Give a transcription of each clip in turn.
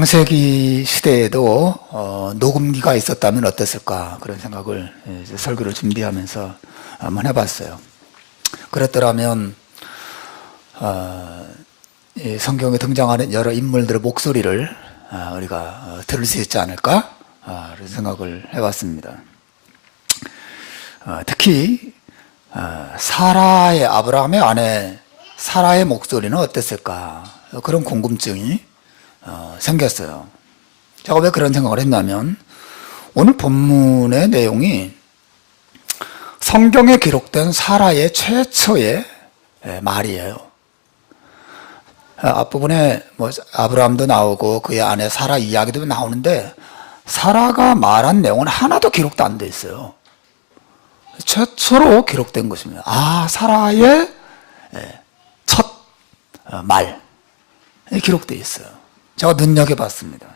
창세기 시대에도 녹음기가 있었다면 어땠을까 그런 생각을 이제 설교를 준비하면서 한번 해봤어요. 그랬더라면 이 성경에 등장하는 여러 인물들의 목소리를 우리가 들을 수 있지 않을까 그런 생각을 해봤습니다. 특히 사라의 아브라함의 아내 사라의 목소리는 어땠을까 그런 궁금증이 생겼어요. 제가 왜 그런 생각을 했냐면 오늘 본문의 내용이 성경에 기록된 사라의 최초의 말이에요. 앞부분에 뭐 아브라함도 나오고 그의 아내 사라 이야기도 나오는데 사라가 말한 내용은 하나도 기록도 안 돼 있어요. 최초로 기록된 것입니다. 사라의 첫 말이 기록되어 있어요. 제가 눈여겨봤습니다.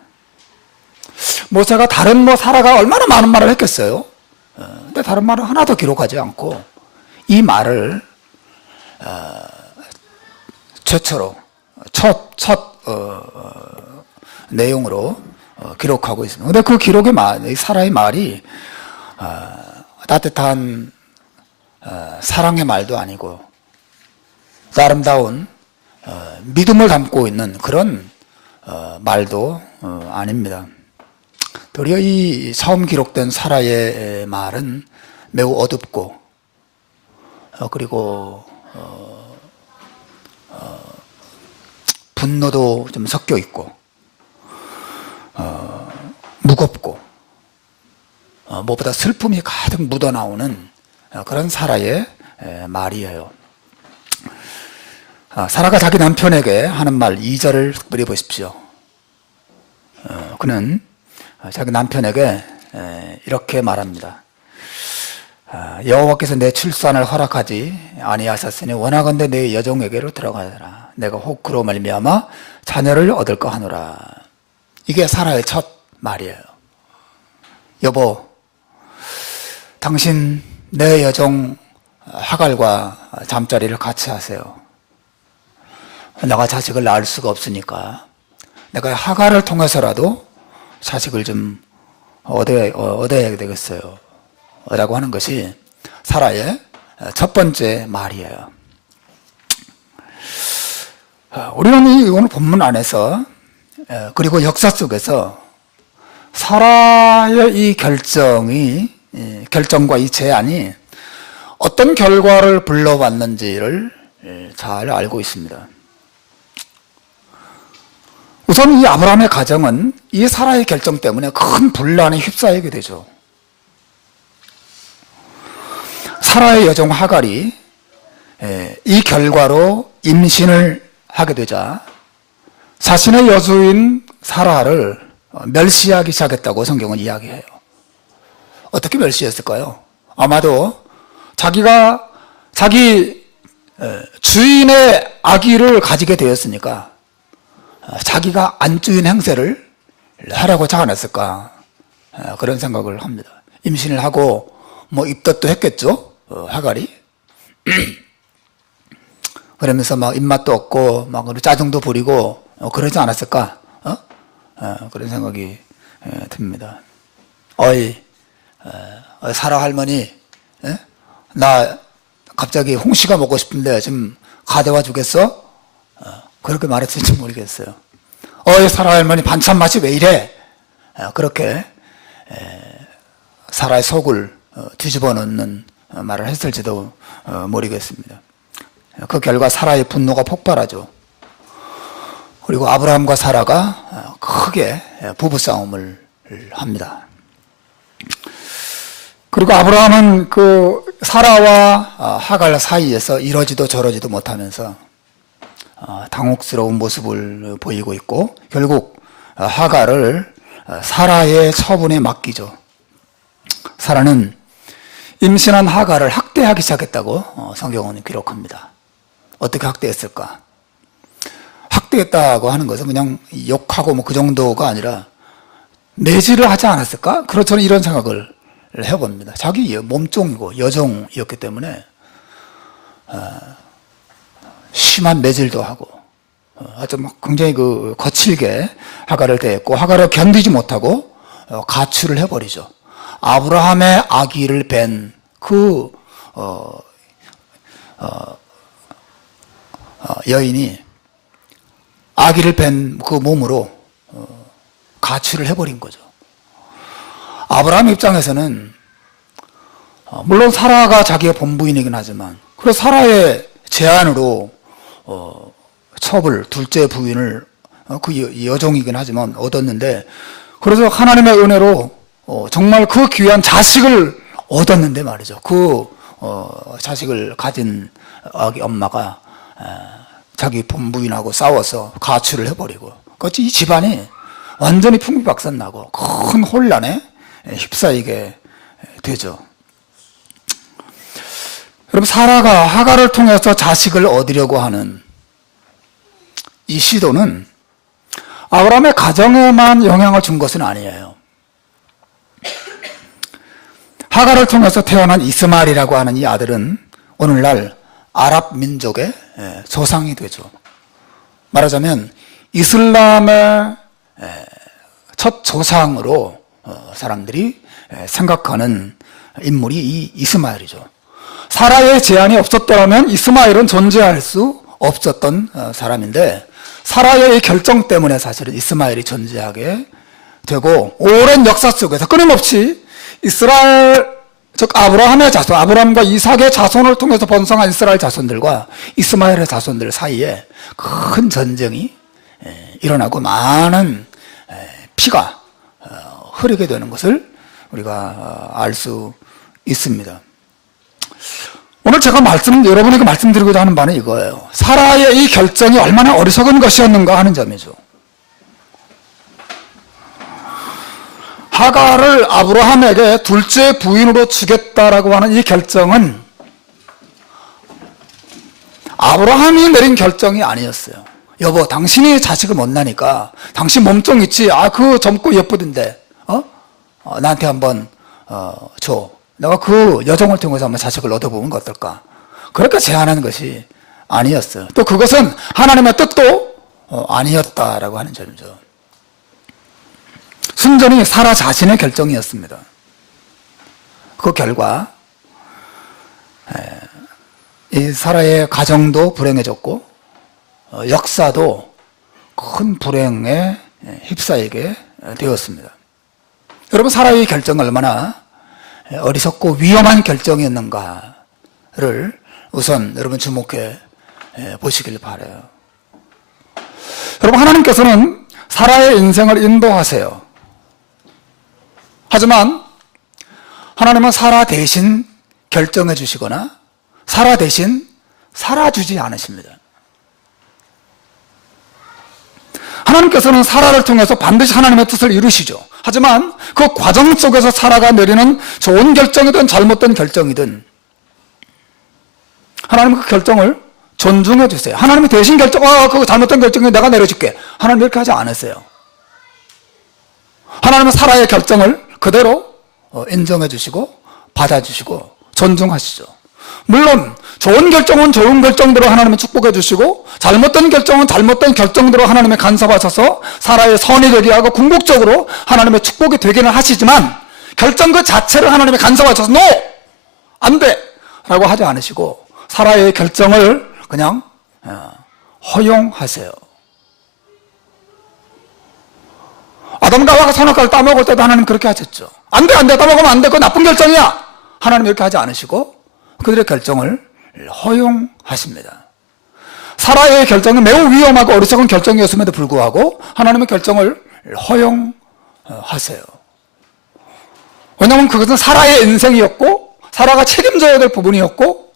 제가 다른 사라가 얼마나 많은 말을 했겠어요. 근데 다른 말은 하나도 기록하지 않고 이 말을 최초로 첫 내용으로 기록하고 있습니다. 근데 그 기록의 말, 사라의 말이 따뜻한 사랑의 말도 아니고 아름다운 믿음을 담고 있는 그런 말도 아닙니다. 도리어 이 처음 기록된 사라의 말은 매우 어둡고 그리고 분노도 좀 섞여 있고 무겁고 무엇보다 슬픔이 가득 묻어나오는 그런 사라의 말이에요. 사라가 자기 남편에게 하는 말 2절을 특별히 보십시오. 그는 자기 남편에게 이렇게 말합니다. 여호와께서 내 출산을 허락하지 아니하셨으니 원하건대 내 여종에게로 들어가라. 내가 혹 그로 말미암아 자녀를 얻을까 하노라. 이게 사라의 첫 말이에요. 여보, 당신 내 여종 하갈과 잠자리를 같이 하세요. 내가 자식을 낳을 수가 없으니까 내가 하갈을 통해서라도 자식을 좀 얻어야 되겠어요 라고 하는 것이 사라의 첫 번째 말이에요. 우리는 오늘 본문 안에서 그리고 역사 속에서 사라의 이 결정과 이 제안이 어떤 결과를 불러왔는지를 잘 알고 있습니다. 우선 이 아브라함의 가정은 이 사라의 결정 때문에 큰 분란에 휩싸이게 되죠. 사라의 여종 하갈이 이 결과로 임신을 하게 되자 자신의 여주인 사라를 멸시하기 시작했다고 성경은 이야기해요. 어떻게 멸시했을까요? 아마도 자기가 자기 주인의 아기를 가지게 되었으니까 자기가 안주인 행세를 하라고 하지 않았을까 그런 생각을 합니다. 임신을 하고 입덧도 했겠죠. 하갈이 그러면서 입맛도 없고 짜증도 부리고 그러지 않았을까 그런 생각이 듭니다. 사라 할머니, 나 갑자기 홍시가 먹고 싶은데 좀 가져와 주겠어? 그렇게 말했을지 모르겠어요. 사라 할머니 반찬 맛이 왜 이래? 그렇게 사라의 속을 뒤집어 놓는 말을 했을지도 모르겠습니다. 그 결과 사라의 분노가 폭발하죠. 그리고 아브라함과 사라가 크게 부부싸움을 합니다. 그리고 아브라함은 그 사라와 하갈 사이에서 이러지도 저러지도 못하면서 당혹스러운 모습을 보이고 있고 결국 하갈을 사라의 처분에 맡기죠. 사라는 임신한 하갈을 학대하기 시작했다고 성경은 기록합니다. 어떻게 학대했을까? 학대했다고 하는 것은 그냥 욕하고 그 정도가 아니라 매질을 하지 않았을까? 저는 이런 생각을 해봅니다. 자기 몸종이고 여종이었기 때문에 심한 매질도 하고 아주 막 굉장히 거칠게 하갈을 대했고, 하갈을 견디지 못하고 가출을 해버리죠. 아브라함의 아기를 뵌 여인이 아기를 뵌 그 몸으로 가출을 해버린 거죠. 아브라함 입장에서는 물론 사라가 자기의 본부인이긴 하지만, 그래서 사라의 제안으로 첩을, 둘째 부인을 그 여종이긴 하지만 얻었는데, 그래서 하나님의 은혜로 정말 그 귀한 자식을 얻었는데 말이죠. 그 자식을 가진 아기 엄마가 자기 본부인하고 싸워서 가출을 해버리고, 그렇지, 이 집안이 완전히 풍비박산나고 큰 혼란에 휩싸이게 되죠. 여러분, 사라가 하갈을 통해서 자식을 얻으려고 하는 이 시도는 아브라함의 가정에만 영향을 준 것은 아니에요. 하갈을 통해서 태어난 이스마엘이라고 하는 이 아들은 오늘날 아랍 민족의 조상이 되죠. 말하자면 이슬람의 첫 조상으로 사람들이 생각하는 인물이 이 이스마엘이죠. 사라의 제안이 없었더라면 이스마엘은 존재할 수 없었던 사람인데, 사라의 결정 때문에 사실은 이스마엘이 존재하게 되고, 오랜 역사 속에서 끊임없이 이스라엘, 즉 아브라함의 자손, 아브라함과 이삭의 자손을 통해서 번성한 이스라엘 자손들과 이스마엘의 자손들 사이에 큰 전쟁이 일어나고 많은 피가 흐르게 되는 것을 우리가 알 수 있습니다. 오늘 제가 여러분에게 말씀드리고자 하는 바는 이거예요. 사라의 이 결정이 얼마나 어리석은 것이었는가 하는 점이죠. 하갈을 아브라함에게 둘째 부인으로 주겠다라고 하는 이 결정은 아브라함이 내린 결정이 아니었어요. 여보, 당신이 자식을 못 나니까 당신 몸종 있지? 그 젊고 예쁘던데 나한테 한번 줘. 내가 그 여종을 통해서 한번 자식을 얻어보는 거 어떨까? 그렇게 제안하는 것이 아니었어요. 또 그것은 하나님의 뜻도 아니었다라고 하는 점이죠. 순전히 사라 자신의 결정이었습니다. 그 결과 이 사라의 가정도 불행해졌고 역사도 큰 불행에 휩싸이게 되었습니다. 여러분, 사라의 결정이 얼마나 어리석고 위험한 결정이었는가를 우선 여러분 주목해 보시길 바라요. 여러분, 하나님께서는 사라의 인생을 인도하세요. 하지만 하나님은 사라 대신 결정해 주시거나 사라 대신 살아주지 않으십니다. 하나님께서는 사라를 통해서 반드시 하나님의 뜻을 이루시죠. 하지만 그 과정 속에서 사라가 내리는 좋은 결정이든 잘못된 결정이든 하나님은 그 결정을 존중해 주세요. 하나님이 대신 그거 잘못된 결정이 내가 내려줄게. 하나님 이렇게 하지 않으세요. 하나님은 사라의 결정을 그대로 인정해 주시고 받아주시고 존중하시죠. 물론 좋은 결정은 좋은 결정대로 하나님은 축복해 주시고, 잘못된 결정은 잘못된 결정대로 하나님의 간섭하셔서 사라의 선이 되게 하고 궁극적으로 하나님의 축복이 되기는 하시지만, 결정 그 자체를 하나님의 간섭하셔서 NO! 안 돼! 라고 하지 않으시고 사라의 결정을 그냥 허용하세요. 아담과 하와가 선악과를 따먹을 때도 하나님 그렇게 하셨죠. 안 돼, 따먹으면 안 돼, 그거 나쁜 결정이야. 하나님 이렇게 하지 않으시고 그들의 결정을 허용하십니다. 사라의 결정은 매우 위험하고 어리석은 결정이었음에도 불구하고 하나님의 결정을 허용하세요. 왜냐하면 그것은 사라의 인생이었고 사라가 책임져야 될 부분이었고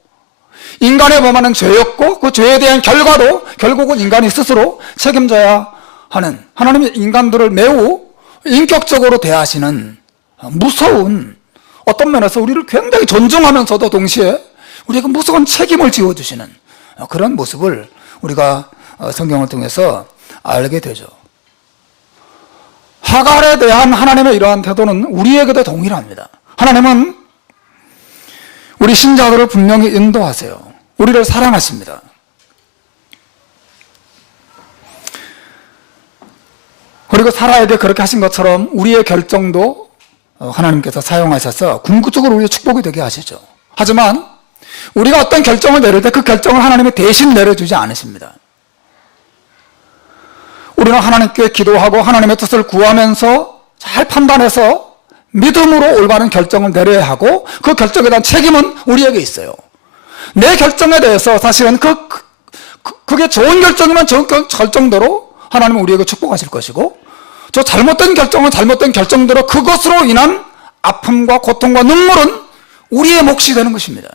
인간의 범하는 죄였고 그 죄에 대한 결과도 결국은 인간이 스스로 책임져야 하는, 하나님이 인간들을 매우 인격적으로 대하시는 무서운, 어떤 면에서 우리를 굉장히 존중하면서도 동시에 우리에게 무서운 책임을 지어주시는 그런 모습을 우리가 성경을 통해서 알게 되죠. 하갈에 대한 하나님의 이러한 태도는 우리에게도 동일합니다. 하나님은 우리 신자들을 분명히 인도하세요. 우리를 사랑하십니다. 그리고 사라에게 그렇게 하신 것처럼 우리의 결정도 하나님께서 사용하셔서 궁극적으로 우리의 축복이 되게 하시죠. 하지만 우리가 어떤 결정을 내릴 때 그 결정을 하나님이 대신 내려주지 않으십니다. 우리는 하나님께 기도하고 하나님의 뜻을 구하면서 잘 판단해서 믿음으로 올바른 결정을 내려야 하고 그 결정에 대한 책임은 우리에게 있어요. 내 결정에 대해서 사실은 그게 좋은 결정이면 좋은 결정대로 하나님은 우리에게 축복하실 것이고 저 잘못된 결정은 잘못된 결정대로 그것으로 인한 아픔과 고통과 눈물은 우리의 몫이 되는 것입니다.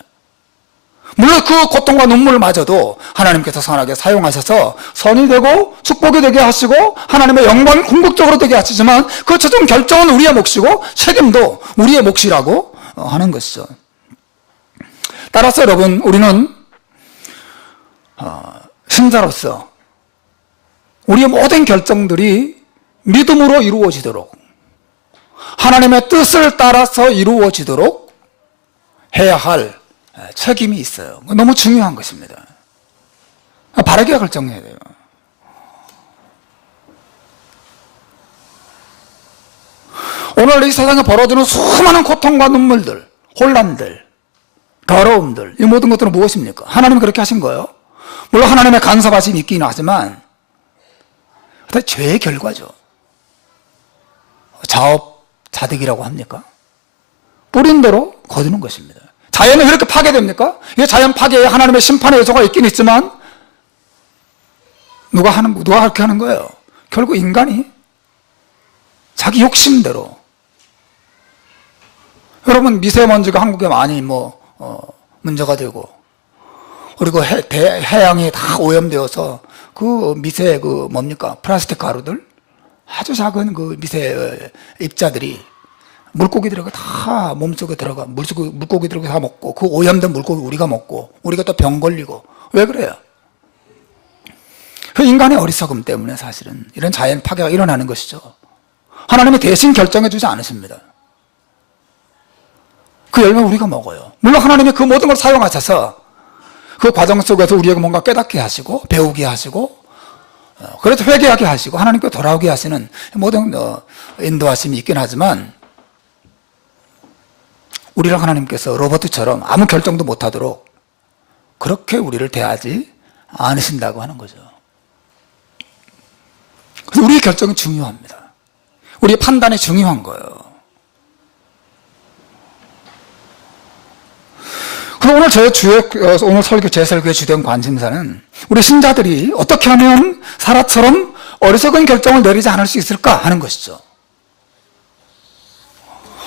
물론 그 고통과 눈물마저도 하나님께서 선하게 사용하셔서 선이 되고 축복이 되게 하시고 하나님의 영광이 궁극적으로 되게 하시지만 그 최종 결정은 우리의 몫이고 책임도 우리의 몫이라고 하는 것이죠. 따라서 여러분 우리는 신자로서 우리의 모든 결정들이 믿음으로 이루어지도록 하나님의 뜻을 따라서 이루어지도록 해야 할 책임이 있어요. 너무 중요한 것입니다. 바르게 결정해야 돼요. 오늘 이 세상에 벌어지는 수많은 고통과 눈물들, 혼란들, 더러움들, 이 모든 것들은 무엇입니까? 하나님이 그렇게 하신 거예요. 물론 하나님의 간섭하심이 있긴 하지만 다 죄의 결과죠. 자업자득이라고 합니까? 뿌린 대로 거두는 것입니다. 자연은 이렇게 파괴됩니까? 이 자연 파괴에 하나님의 심판의 요소가 있긴 있지만 누가 그렇게 하는 거예요? 결국 인간이 자기 욕심대로. 여러분 미세먼지가 한국에 많이 문제가 되고 그리고 해양이 다 오염되어서 그 미세 플라스틱 가루들 아주 작은 그 미세 입자들이 물고기들에게 다 몸속에 들어가 물고기들에게 다 먹고 그 오염된 물고기 우리가 먹고 우리가 또 병 걸리고 왜 그래요? 그 인간의 어리석음 때문에 사실은 이런 자연 파괴가 일어나는 것이죠. 하나님이 대신 결정해 주지 않으십니다. 그 열매 우리가 먹어요. 물론 하나님이 그 모든 걸 사용하셔서 그 과정 속에서 우리에게 뭔가 깨닫게 하시고 배우게 하시고 그래서 회개하게 하시고 하나님께 돌아오게 하시는 모든 인도하심이 있긴 하지만 우리를 하나님께서 로봇처럼 아무 결정도 못하도록 그렇게 우리를 대하지 않으신다고 하는 거죠. 그래서 우리의 결정이 중요합니다. 우리의 판단이 중요한 거예요. 그래서 오늘 제 설교의 주된 관심사는 우리 신자들이 어떻게 하면 사라처럼 어리석은 결정을 내리지 않을 수 있을까 하는 것이죠.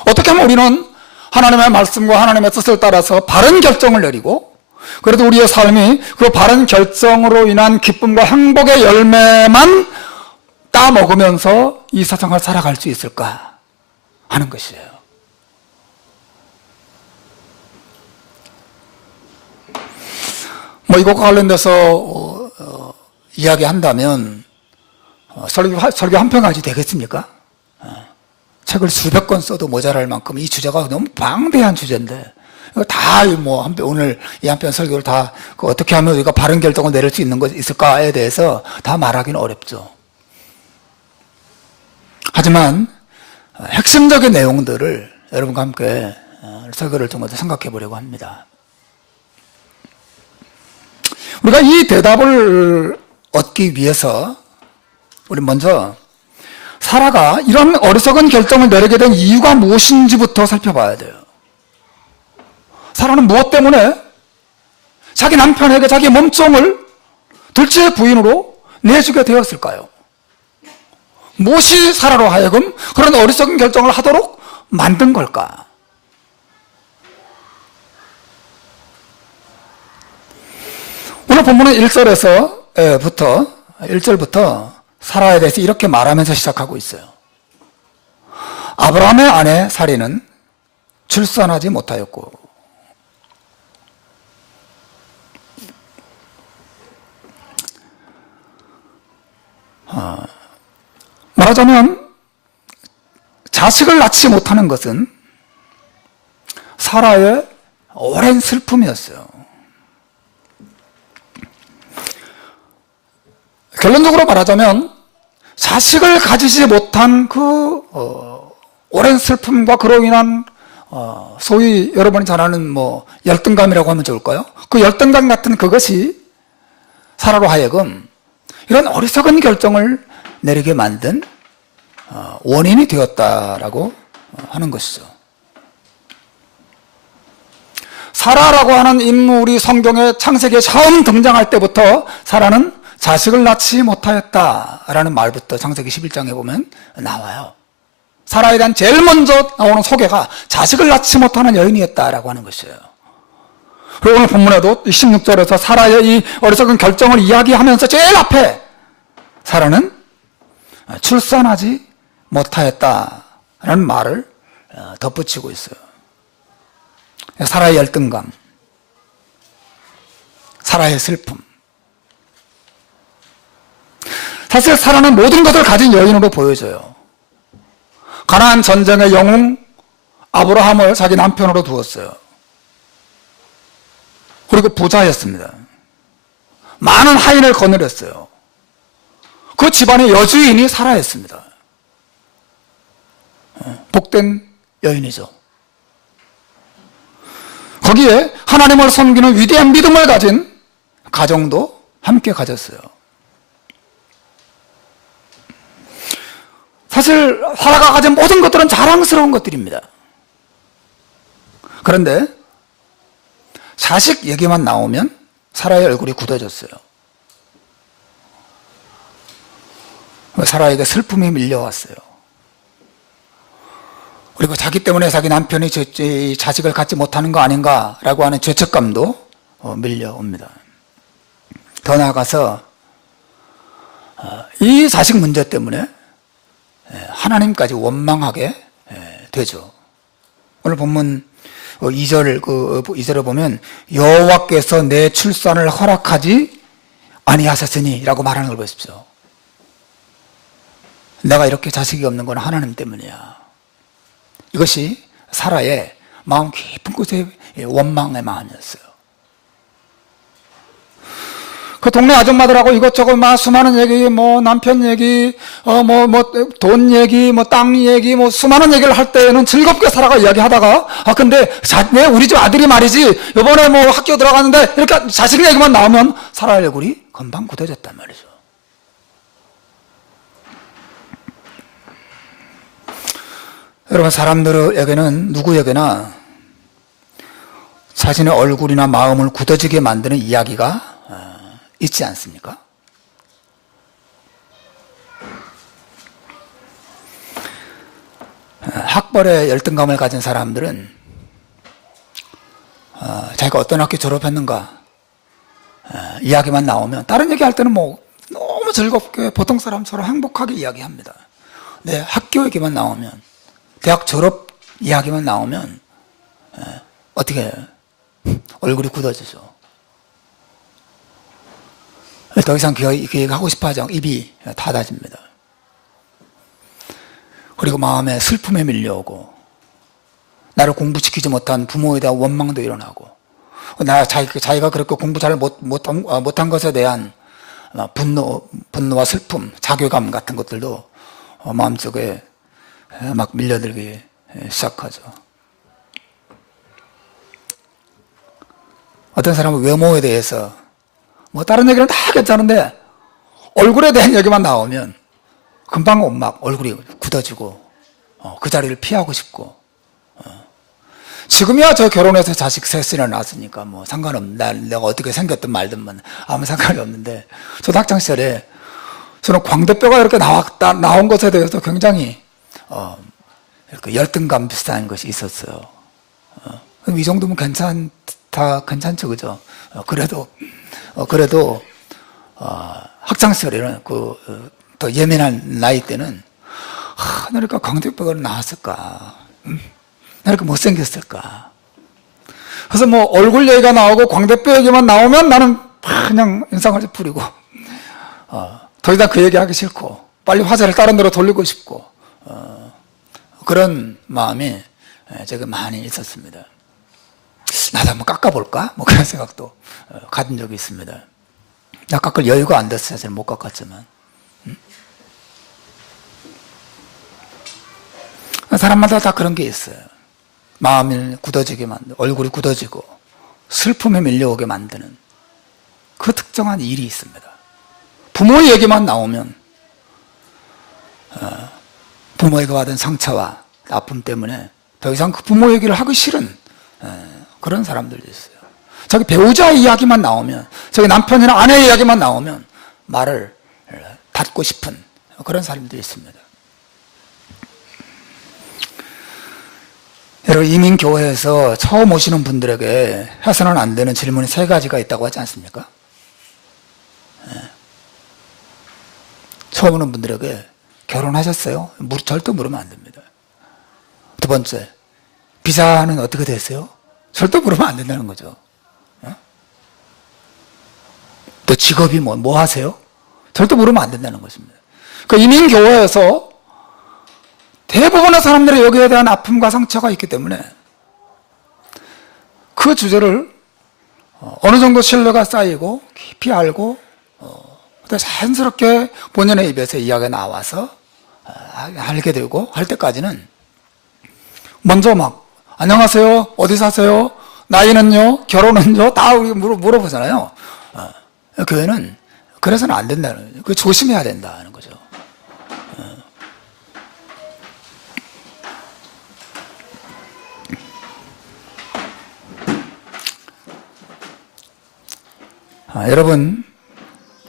어떻게 하면 우리는 하나님의 말씀과 하나님의 뜻을 따라서 바른 결정을 내리고 그래도 우리의 삶이 그 바른 결정으로 인한 기쁨과 행복의 열매만 따먹으면서 이 세상을 살아갈 수 있을까 하는 것이에요. 이것과 관련돼서 이야기한다면 설교 한 편까지 되겠습니까? 책을 수백 권 써도 모자랄 만큼 이 주제가 너무 방대한 주제인데 다 오늘 이 한 편 설교를 다 어떻게 하면 우리가 바른 결정을 내릴 수 있는 것이 있을까에 대해서 다 말하기는 어렵죠. 하지만 핵심적인 내용들을 여러분과 함께 설교를 통해서 생각해 보려고 합니다. 우리가 이 대답을 얻기 위해서 우리 먼저 사라가 이런 어리석은 결정을 내리게 된 이유가 무엇인지부터 살펴봐야 돼요. 사라는 무엇 때문에 자기 남편에게 자기 몸종을 둘째 부인으로 내주게 되었을까요? 무엇이 사라로 하여금 그런 어리석은 결정을 하도록 만든 걸까? 오늘 본문은 1절부터 사라에 대해서 이렇게 말하면서 시작하고 있어요. 아브라함의 아내 사리는 출산하지 못하였고 말하자면 자식을 낳지 못하는 것은 사라의 오랜 슬픔이었어요. 결론적으로 말하자면 자식을 가지지 못한 그 오랜 슬픔과 그로 인한 소위 여러분이 잘 아는 뭐 열등감이라고 하면 좋을까요? 그 열등감 같은 그것이 사라로 하여금 이런 어리석은 결정을 내리게 만든 원인이 되었다라고 하는 것이죠. 사라라고 하는 인물이 성경에 창세기에 처음 등장할 때부터 사라는 자식을 낳지 못하였다라는 말부터 창세기 11장에 보면 나와요. 사라에 대한 제일 먼저 나오는 소개가 자식을 낳지 못하는 여인이었다라고 하는 것이에요. 그리고 오늘 본문에도 16절에서 사라의 이 어리석은 결정을 이야기하면서 제일 앞에 사라는 출산하지 못하였다라는 말을 덧붙이고 있어요. 사라의 열등감, 사라의 슬픔. 사실 사라는 모든 것을 가진 여인으로 보여져요. 가나안 전쟁의 영웅 아브라함을 자기 남편으로 두었어요. 그리고 부자였습니다. 많은 하인을 거느렸어요. 그 집안의 여주인이 사라였습니다. 복된 여인이죠. 거기에 하나님을 섬기는 위대한 믿음을 가진 가정도 함께 가졌어요. 사실 사라가 가진 모든 것들은 자랑스러운 것들입니다. 그런데 자식 얘기만 나오면 사라의 얼굴이 굳어졌어요. 사라에게 슬픔이 밀려왔어요. 그리고 자기 때문에 자기 남편이 자식을 갖지 못하는 거 아닌가라고 하는 죄책감도 밀려옵니다. 더 나아가서 이 자식 문제 때문에 하나님까지 원망하게 되죠. 오늘 본문 2절을 보면 여호와께서 내 출산을 허락하지 아니하셨으니 라고 말하는 걸 보십시오. 내가 이렇게 자식이 없는 건 하나님 때문이야. 이것이 사라의 마음 깊은 곳의 원망의 마음이었어요. 그 동네 아줌마들하고 이것저것 막 수많은 얘기, 뭐 남편 얘기, 돈 얘기, 땅 얘기, 수많은 얘기를 할 때는 즐겁게 사라가 이야기하다가, 근데 우리 집 아들이 말이지, 이번에 학교 들어갔는데 이렇게 자식 얘기만 나오면 사라의 얼굴이 금방 굳어졌단 말이죠. 여러분, 사람들에게는 누구에게나 자신의 얼굴이나 마음을 굳어지게 만드는 이야기가 있지 않습니까? 학벌에 열등감을 가진 사람들은 자기가 어떤 학교 졸업했는가 이야기만 나오면 다른 얘기할 때는 너무 즐겁게 보통 사람처럼 행복하게 이야기합니다. 네, 학교 얘기만 나오면, 대학 졸업 이야기만 나오면 어떻게 해요? 얼굴이 굳어지죠. 더 이상 그 얘기하고 싶어 하지 않고 입이 닫아집니다. 그리고 마음에 슬픔에 밀려오고, 나를 공부시키지 못한 부모에 대한 원망도 일어나고, 자기가 그렇게 공부 잘 못한 것에 대한 분노와 슬픔, 자괴감 같은 것들도 마음속에 막 밀려들기 시작하죠. 어떤 사람은 외모에 대해서 다른 얘기는 다 괜찮은데 얼굴에 대한 얘기만 나오면 금방 막 얼굴이 굳어지고 그 자리를 피하고 싶고, 지금이야 저 결혼해서 자식 셋이나 낳았으니까 내가 어떻게 생겼든 말든 아무 상관이 없는데, 저도 학창시절에 저는 광대뼈가 이렇게 나온 것에 대해서 굉장히 이렇게 열등감 비슷한 것이 있었어요. 이 정도면 괜찮죠, 그죠? 그래도 학창시절에는 더 예민한 나이 때는 나 이렇게 광대뼈가 나왔을까? 나 이렇게 못생겼을까? 그래서 얼굴 얘기가 나오고 광대뼈 얘기만 나오면 나는 그냥 인상을 부리고 더 이상 그 얘기 하기 싫고 빨리 화제를 다른 데로 돌리고 싶고 그런 마음이 제가 많이 있었습니다. 나도 한번 깎아볼까? 그런 생각도 가진 적이 있습니다. 나 깎을 여유가 안 됐어요. 사실 못 깎았지만. 사람마다 다 그런 게 있어요. 마음이 굳어지게 만들고 얼굴이 굳어지고 슬픔에 밀려오게 만드는 그 특정한 일이 있습니다. 부모의 얘기만 나오면 부모에게 받은 상처와 아픔 때문에 더 이상 그 부모 얘기를 하기 싫은 그런 사람들도 있어요. 자기 배우자 이야기만 나오면, 자기 남편이나 아내 이야기만 나오면 말을 닫고 싶은 그런 사람도 있습니다. 여러분, 이민교회에서 처음 오시는 분들에게 해서는 안 되는 질문이 3가지가 있다고 하지 않습니까? 처음 오는 분들에게 결혼하셨어요? 절대 물으면 안 됩니다. 두 번째, 비자는 어떻게 되세요? 절대 물으면 안 된다는 거죠. 또 직업이 뭐 하세요? 절대 물으면 안 된다는 것입니다. 그 이민교회에서 대부분의 사람들의 여기에 대한 아픔과 상처가 있기 때문에 그 주제를 어느 정도 신뢰가 쌓이고 깊이 알고 자연스럽게 본인의 입에서 이야기가 나와서 알게 되고 할 때까지는 먼저 막 안녕하세요, 어디 사세요, 나이는요, 결혼은요, 다 우리 물어보잖아요. 교회는 그래서는 안 된다는 거죠. 그 조심해야 된다는 거죠. 여러분,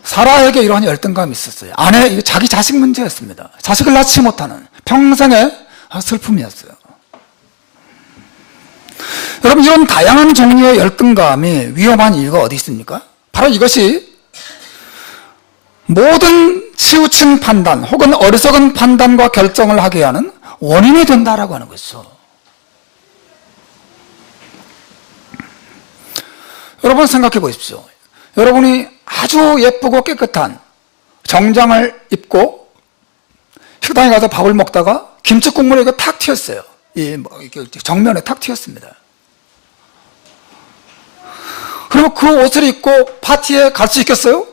사라에게 이러한 열등감이 있었어요. 아내, 자기 자식 문제였습니다. 자식을 낳지 못하는 평생의 슬픔이었어요. 여러분, 이런 다양한 종류의 열등감이 위험한 이유가 어디 있습니까? 바로 이것이 모든 치우친 판단 혹은 어리석은 판단과 결정을 하게 하는 원인이 된다라고 하는 것이죠. 여러분 생각해 보십시오. 여러분이 아주 예쁘고 깨끗한 정장을 입고 식당에 가서 밥을 먹다가 김치 국물이 이거 탁 튀었어요. 정면에 탁 튀었습니다. 그리고 그 옷을 입고 파티에 갈 수 있겠어요?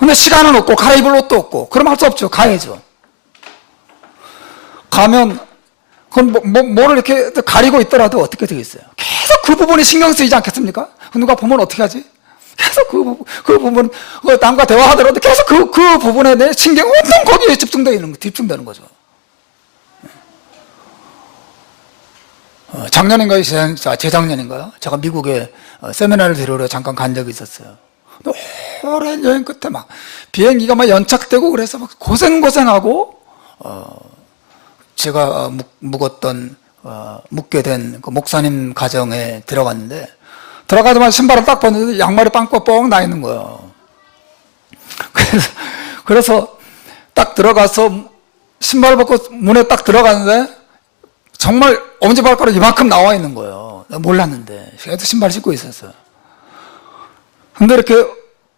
근데 시간은 없고 갈아입을 옷도 없고 그럼 할 수 없죠. 가야죠. 가면 그건 뭐를 이렇게 가리고 있더라도 어떻게 되겠어요? 계속 그 부분이 신경 쓰이지 않겠습니까? 누가 보면 어떻게 하지? 계속 그 부분, 남과 대화하더라도 계속 그 부분에 내 신경이 온통 거기에 집중되는 거죠. 작년인가요? 재작년인가요? 제가 미국에 세미나를 들으러 잠깐 간 적이 있었어요. 오랜 여행 끝에 막 비행기가 막 연착되고 그래서 막 고생하고 제가 묵게 된 그 목사님 가정에 들어갔는데 들어가자마자 신발을 딱 벗는데 양말이 빵꾸 뻥 나 있는 거예요. 그래서 딱 들어가서 신발을 벗고 문에 딱 들어갔는데 정말 엄지발가락 이만큼 나와 있는 거예요. 몰랐는데 계속 신발 신고 있었어요. 근데 이렇게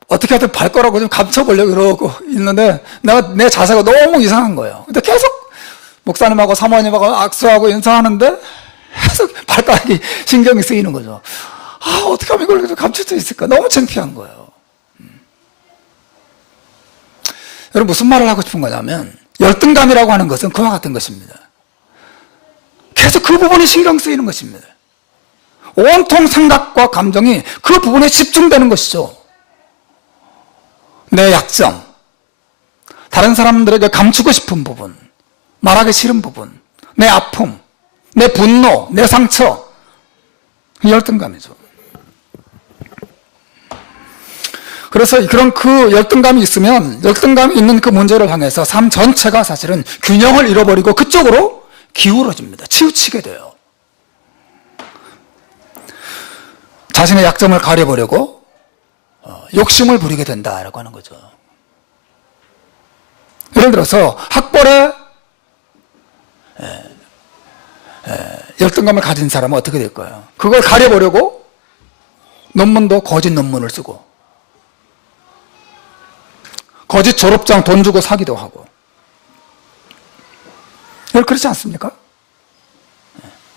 어떻게 하든 발가락을 좀 감춰보려고 그러고 있는데 내 자세가 너무 이상한 거예요. 근데 계속 목사님하고 사모님하고 악수하고 인사하는데 계속 발가락이 신경이 쓰이는 거죠. 어떻게 하면 이걸 감출 수 있을까? 너무 창피한 거예요. 여러분, 무슨 말을 하고 싶은 거냐면 열등감이라고 하는 것은 그와 같은 것입니다. 계속 그 부분이 신경 쓰이는 것입니다. 온통 생각과 감정이 그 부분에 집중되는 것이죠. 내 약점, 다른 사람들에게 감추고 싶은 부분, 말하기 싫은 부분, 내 아픔, 내 분노, 내 상처, 열등감이죠. 그래서 그런 그 열등감이 있으면 열등감이 있는 그 문제를 향해서 삶 전체가 사실은 균형을 잃어버리고 그쪽으로 기울어집니다. 치우치게 돼요. 자신의 약점을 가려보려고 욕심을 부리게 된다라고 하는 거죠. 예를 들어서 학벌에 열등감을 가진 사람은 어떻게 될까요? 그걸 가려보려고 논문도 거짓 논문을 쓰고 거짓 졸업장 돈 주고 사기도 하고 그렇지 않습니까?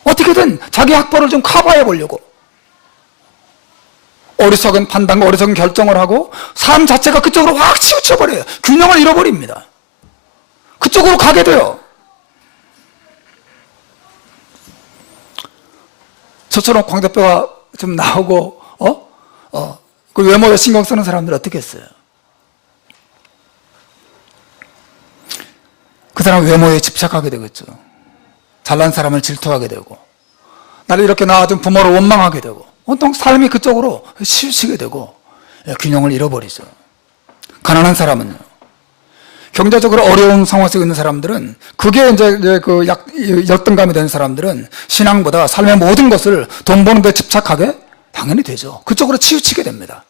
어떻게든 자기 학벌을 좀 커버해 보려고 어리석은 판단과 어리석은 결정을 하고 삶 자체가 그쪽으로 확 치우쳐버려요. 균형을 잃어버립니다. 그쪽으로 가게 돼요. 저처럼 광대뼈가 좀 나오고, 그 외모에 신경 쓰는 사람들 어떻게 했어요? 그 사람 외모에 집착하게 되겠죠. 잘난 사람을 질투하게 되고, 나를 이렇게 낳아준 부모를 원망하게 되고, 온통 삶이 그쪽으로 치우치게 되고, 균형을 잃어버리죠. 가난한 사람은요, 경제적으로 어려운 상황 속에 있는 사람들은, 그게 이제 그 열등감이 되는 사람들은 신앙보다 삶의 모든 것을 돈 버는 데 집착하게 당연히 되죠. 그쪽으로 치우치게 됩니다.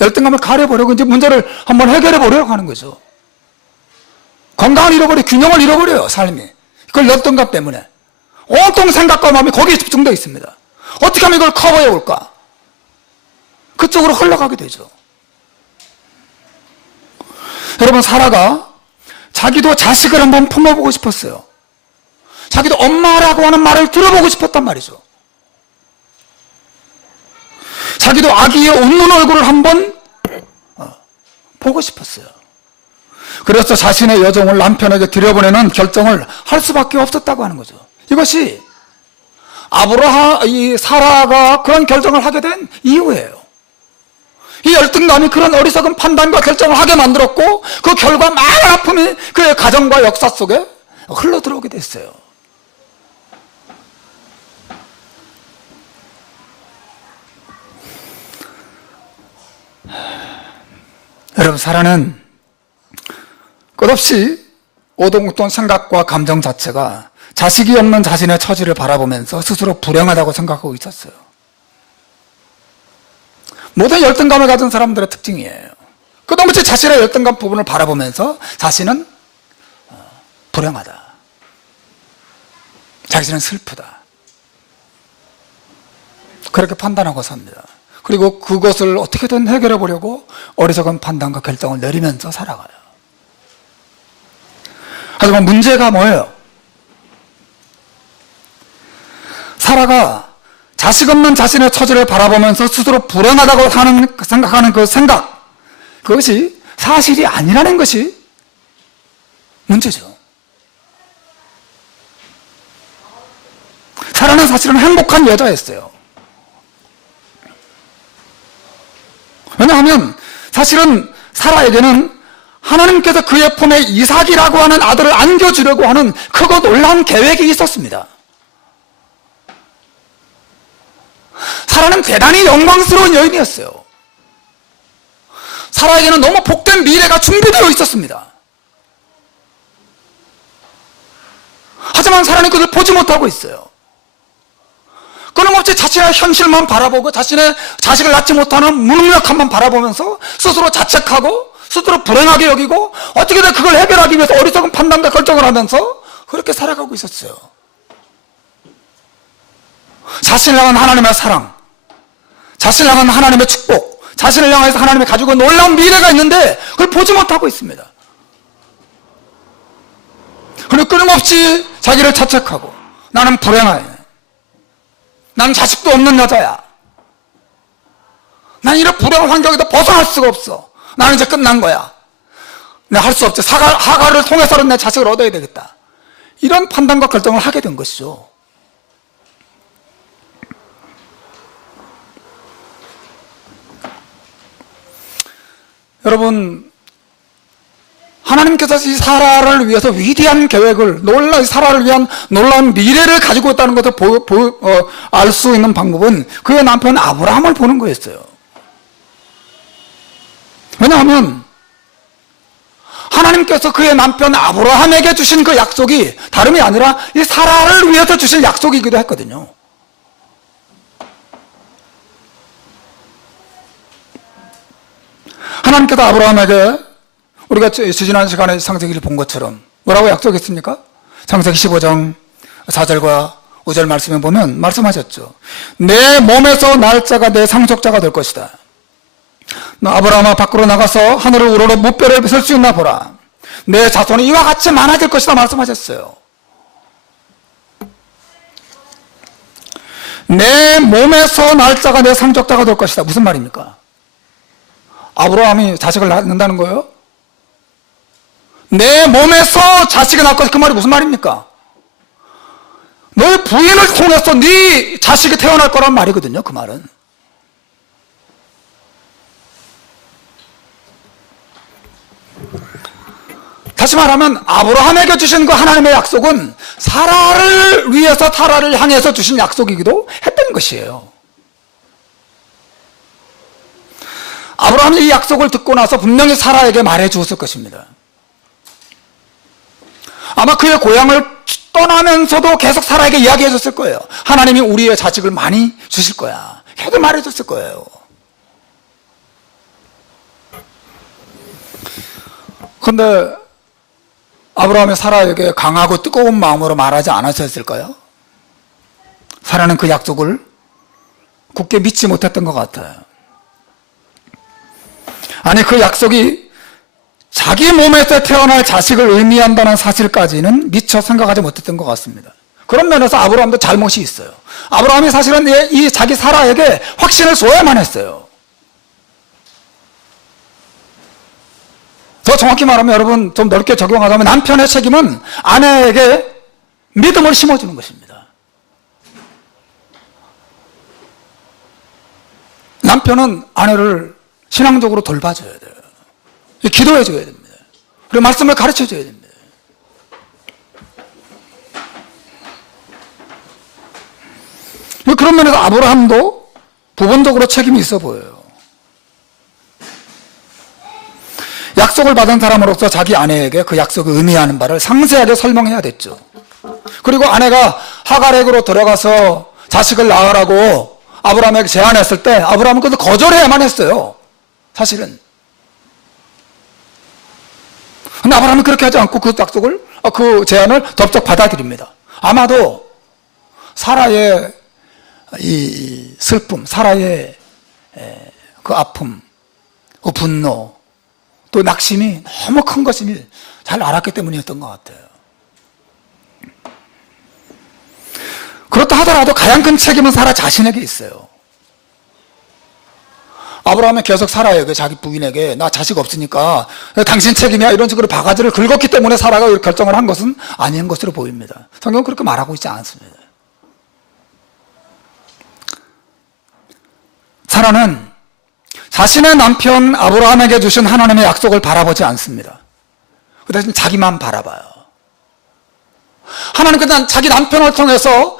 열등감을 가려보려고 이제 문제를 한번 해결해 보려고 하는 거죠. 건강을 잃어버리고 균형을 잃어버려요, 삶이. 그걸 열등감 때문에. 온통 생각과 마음이 거기에 집중되어 있습니다. 어떻게 하면 이걸 커버해 올까? 그쪽으로 흘러가게 되죠. 여러분, 사라가 자기도 자식을 한번 품어보고 싶었어요. 자기도 엄마라고 하는 말을 들어보고 싶었단 말이죠. 자기도 아기의 웃는 얼굴을 한번 보고 싶었어요. 그래서 자신의 여종을 남편에게 들여보내는 결정을 할 수밖에 없었다고 하는 거죠. 이것이 이 사라가 그런 결정을 하게 된 이유예요. 이 열등감이 그런 어리석은 판단과 결정을 하게 만들었고, 그 결과 많은 아픔이 그의 가정과 역사 속에 흘러들어오게 됐어요. 여러분, 사라는 끝없이 오동통한 생각과 감정 자체가 자식이 없는 자신의 처지를 바라보면서 스스로 불행하다고 생각하고 있었어요. 모든 열등감을 가진 사람들의 특징이에요. 끝없이 자신의 열등감 부분을 바라보면서 자신은 불행하다, 자신은 슬프다, 그렇게 판단하고 삽니다. 그리고 그것을 어떻게든 해결해 보려고 어리석은 판단과 결정을 내리면서 살아가요. 하지만 문제가 뭐예요? 사라가 자식 없는 자신의 처지를 바라보면서 스스로 불행하다고 생각하는 그 생각, 그것이 사실이 아니라는 것이 문제죠. 사라는 사실은 행복한 여자였어요. 왜냐하면 사실은 사라에게는 하나님께서 그의 품에 이삭이라고 하는 아들을 안겨주려고 하는 크고 놀라운 계획이 있었습니다. 사라는 대단히 영광스러운 여인이었어요. 사라에게는 너무 복된 미래가 준비되어 있었습니다. 하지만 사라는 그걸 보지 못하고 있어요. 끊임없이 자신의 현실만 바라보고 자신의 자식을 낳지 못하는 무능력함만 바라보면서 스스로 자책하고 스스로 불행하게 여기고 어떻게든 그걸 해결하기 위해서 어리석은 판단과 결정을 하면서 그렇게 살아가고 있었어요. 자신을 향한 하나님의 사랑, 자신을 향한 하나님의 축복, 자신을 향해서 하나님이 가지고 놀라운 미래가 있는데 그걸 보지 못하고 있습니다. 그리고 끊임없이 자기를 자책하고, 나는 불행해, 나는 자식도 없는 여자야, 난 이런 불행한 환경에서 벗어날 수가 없어, 나는 이제 끝난 거야, 내가 할 수 없지, 하가를 통해서는 내 자식을 얻어야 되겠다, 이런 판단과 결정을 하게 된 것이죠. 여러분, 하나님께서 이 사라를 위해서 위대한 계획을, 사라를 위한 놀라운 미래를 가지고 있다는 것을 알 수 있는 방법은 그의 남편 아브라함을 보는 거였어요. 왜냐하면 하나님께서 그의 남편 아브라함에게 주신 그 약속이 다름이 아니라 이 사라를 위해서 주신 약속이기도 했거든요. 하나님께서 아브라함에게 우리가 지난 시간에 창세기를 본 것처럼 뭐라고 약속했습니까? 창세기 15장 4절과 5절 말씀에 보면 말씀하셨죠. 내 몸에서 날 자가 내 상속자가 될 것이다. 너 아브라함아, 밖으로 나가서 하늘을 우러러 무뼈를 설 수 있나 보라. 내 자손이 이와 같이 많아질 것이다 말씀하셨어요. 내 몸에서 날 자가 내 상속자가 될 것이다. 무슨 말입니까? 아브라함이 자식을 낳는다는 거예요? 내 몸에서 자식을 낳고, 그 말이 무슨 말입니까? 너의 부인을 통해서 네 자식이 태어날 거란 말이거든요. 그 말은. 다시 말하면 아브라함에게 주신 그 하나님의 약속은 사라를 위해서 타라를 향해서 주신 약속이기도 했던 것이에요. 아브라함이 이 약속을 듣고 나서 분명히 사라에게 말해 주었을 것입니다. 아마 그의 고향을 떠나면서도 계속 사라에게 이야기해 줬을 거예요. 하나님이 우리의 자식을 많이 주실 거야. 계속 말해 줬을 거예요. 그런데 아브라함이 사라에게 강하고 뜨거운 마음으로 말하지 않았을까요? 사라는 그 약속을 굳게 믿지 못했던 것 같아요. 아니, 그 약속이 자기 몸에서 태어날 자식을 의미한다는 사실까지는 미처 생각하지 못했던 것 같습니다. 그런 면에서 아브라함도 잘못이 있어요. 아브라함이 사실은 이 자기 사라에게 확신을 줘야만 했어요. 더 정확히 말하면 여러분 좀 넓게 적용하자면 남편의 책임은 아내에게 믿음을 심어주는 것입니다. 남편은 아내를 신앙적으로 돌봐줘야 돼요. 기도해줘야 됩니다. 그리고 말씀을 가르쳐줘야 됩니다. 그런 면에서 아브라함도 부분적으로 책임이 있어 보여요. 약속을 받은 사람으로서 자기 아내에게 그 약속이 의미하는 바를 상세하게 설명해야 됐죠. 그리고 아내가 하갈에게로 들어가서 자식을 낳으라고 아브라함에게 제안했을 때 아브라함은 그것을 거절해야만 했어요. 사실은. 근데 아브라함은 그렇게 하지 않고 그 약속을, 그 제안을 덥석 받아들입니다. 아마도 사라의 이 슬픔, 사라의 그 아픔, 그 분노, 또 낙심이 너무 큰 것임을 잘 알았기 때문이었던 것 같아요. 그렇다 하더라도 가장 큰 책임은 사라 자신에게 있어요. 아브라함은 계속 사라에게, 자기 부인에게 나 자식 없으니까 당신 책임이야 이런 식으로 바가지를 긁었기 때문에 사라가 이렇게 결정을 한 것은 아닌 것으로 보입니다. 성경은 그렇게 말하고 있지 않습니다. 사라는 자신의 남편 아브라함에게 주신 하나님의 약속을 바라보지 않습니다. 그 대신 자기만 바라봐요. 하나님께서는 자기 남편을 통해서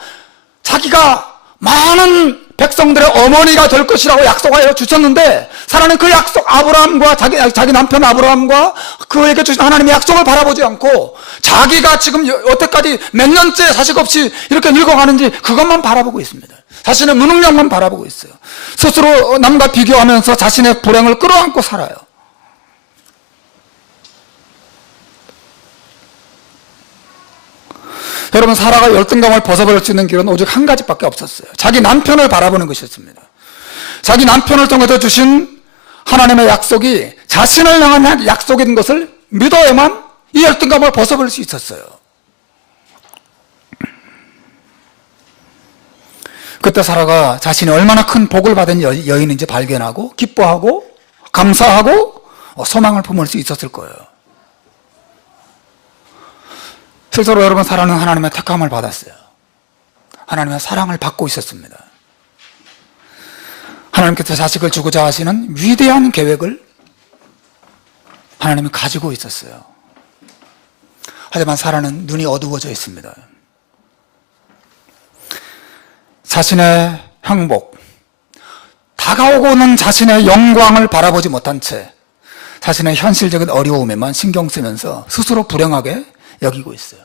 자기가 많은 백성들의 어머니가 될 것이라고 약속하여 주셨는데 사라는 그 약속, 아브라함과 자기 남편 아브라함과 그에게 주신 하나님의 약속을 바라보지 않고 자기가 지금 여태까지 몇 년째 자식 없이 이렇게 늙어가는지 그것만 바라보고 있습니다. 자신의 무능력만 바라보고 있어요. 스스로 남과 비교하면서 자신의 불행을 끌어안고 살아요. 여러분, 사라가 열등감을 벗어버릴 수 있는 길은 오직 한 가지밖에 없었어요. 자기 남편을 바라보는 것이었습니다. 자기 남편을 통해서 주신 하나님의 약속이 자신을 향한 약속인 것을 믿어야만 이 열등감을 벗어버릴 수 있었어요. 그때 사라가 자신이 얼마나 큰 복을 받은 여인인지 발견하고 기뻐하고 감사하고 소망을 품을 수 있었을 거예요. 실제로 여러분, 사라는 하나님의 택함을 받았어요. 하나님의 사랑을 받고 있었습니다. 하나님께서 자식을 주고자 하시는 위대한 계획을 하나님이 가지고 있었어요. 하지만 사라는 눈이 어두워져 있습니다. 자신의 행복, 다가오고는 자신의 영광을 바라보지 못한 채 자신의 현실적인 어려움에만 신경 쓰면서 스스로 불행하게 여기고 있어요.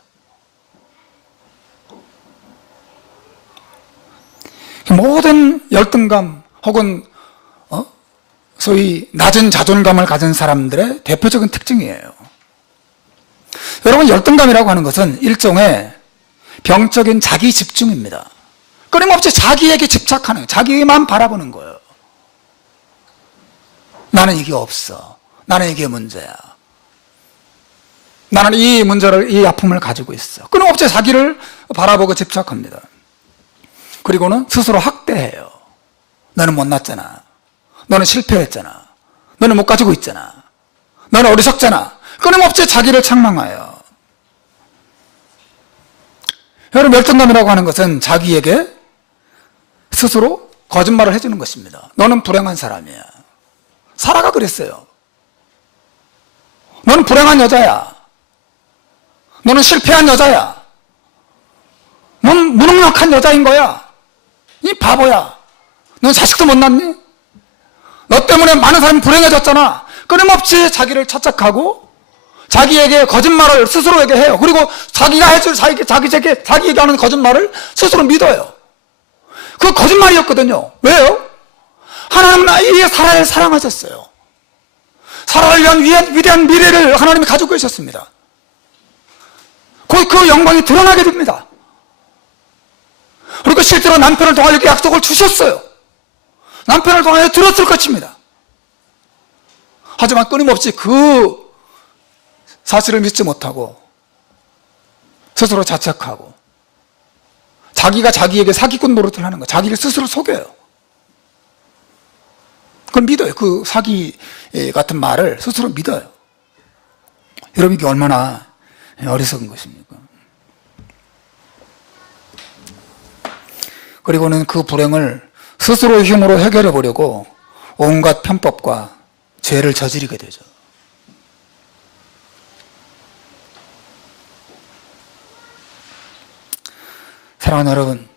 모든 열등감 혹은 소위 낮은 자존감을 가진 사람들의 대표적인 특징이에요. 여러분, 열등감이라고 하는 것은 일종의 병적인 자기 집중입니다. 끊임없이 자기에게 집착하는 거예요. 자기만 바라보는 거예요. 나는 이게 없어. 나는 이게 문제야. 나는 이 문제를, 이 아픔을 가지고 있어. 끊임없이 자기를 바라보고 집착합니다. 그리고는 스스로 학대해요. 너는 못났잖아. 너는 실패했잖아. 너는 못 가지고 있잖아. 너는 어리석잖아. 끊임없이 자기를 책망해요. 여러분, 열등감이라고 하는 것은 자기에게 스스로 거짓말을 해주는 것입니다. 너는 불행한 사람이야. 사라가 그랬어요. 너는 불행한 여자야. 너는 실패한 여자야. 넌 무능력한 여자인 거야. 이 바보야. 넌 자식도 못 낳니? 너 때문에 많은 사람이 불행해졌잖아. 끊임없이 자기를 착착하고 자기에게 거짓말을 스스로에게 해요. 그리고 자기가 해줄 자기에게 하는 거짓말을 스스로 믿어요. 그 거짓말이었거든요. 왜요? 하나님은 이 사라를 사랑하셨어요. 사라를 위한 위대한 미래를 하나님이 가지고 계셨습니다. 그 영광이 드러나게 됩니다. 그리고 실제로 남편을 통하여 이렇게 약속을 주셨어요. 남편을 통하여 들었을 것입니다. 하지만 끊임없이 그 사실을 믿지 못하고 스스로 자책하고 자기가 자기에게 사기꾼 노릇을 하는 거예요. 자기를 스스로 속여요. 그걸 믿어요. 그 사기 같은 말을 스스로 믿어요. 여러분, 이게 얼마나 어리석은 것입니까? 그리고는 그 불행을 스스로의 힘으로 해결해 보려고 온갖 편법과 죄를 저지르게 되죠. 사랑하는 여러분,